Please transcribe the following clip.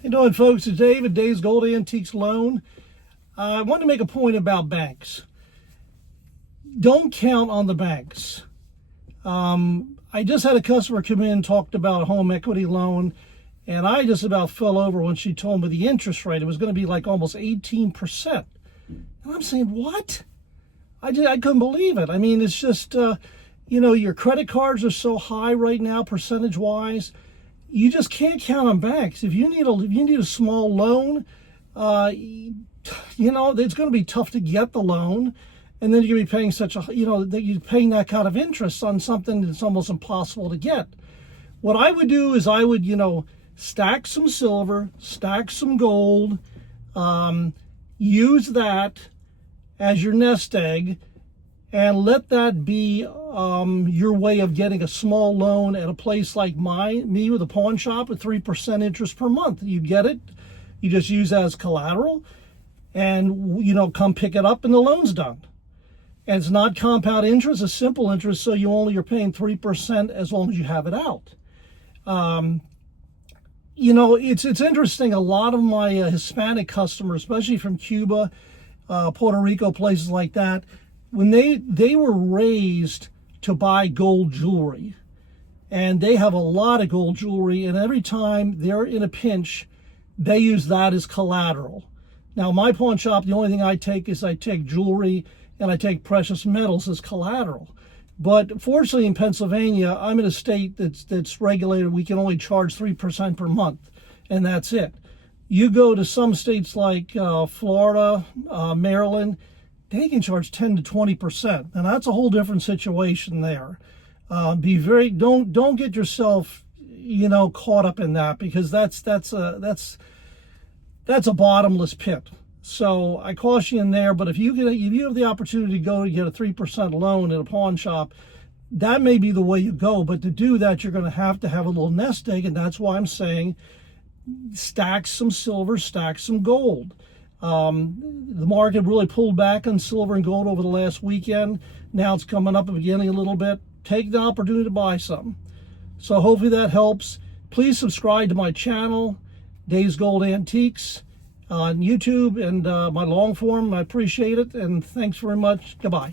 How you doing, folks? It's David, Dave's Gold Antiques Loan. I want to make a point about banks. Don't count on the banks. I just had a customer come in and talked about a home equity loan, and I just about fell over when she told me the interest rate. It was going to be like almost 18%. And I'm saying, what? I couldn't believe it. I mean, it's just, your credit cards are so high right now, percentage-wise. You just can't count on banks. If you need a small loan, it's going to be tough to get the loan, and then you're going to be paying that you're paying that kind of interest on something that's almost impossible to get. What I would do is I would, stack some silver, stack some gold, use that as your nest egg, and let that be your way of getting a small loan at a place like me with a pawn shop at 3% interest per month. You get it, you just use that as collateral, and come pick it up and the loan's done. And it's not compound interest, it's simple interest, so you're paying 3% as long as you have it out. It's interesting. A lot of my Hispanic customers, especially from Cuba, Puerto Rico, places like that, when they were raised to buy gold jewelry, and they have a lot of gold jewelry, and every time they're in a pinch, they use that as collateral. Now, my pawn shop, the only thing I take jewelry and I take precious metals as collateral. But fortunately, in Pennsylvania, I'm in a state that's regulated. We can only charge 3% per month, and that's it. You go to some states like Florida, Maryland, they can charge 10 to 20%, and that's a whole different situation there. Don't get yourself, caught up in that, because that's a bottomless pit. So I caution you in there. But if you have the opportunity to go to get a 3% loan at a pawn shop, that may be the way you go. But to do that, you're going to have a little nest egg, and that's why I'm saying stack some silver, stack some gold. The market really pulled back on silver and gold over the last weekend. Now it's coming up and beginning a little bit. Take the opportunity to buy some. So hopefully that helps. Please subscribe to my channel, Dave's Gold Antiques, on YouTube and my long form. I appreciate it, and thanks very much. Goodbye.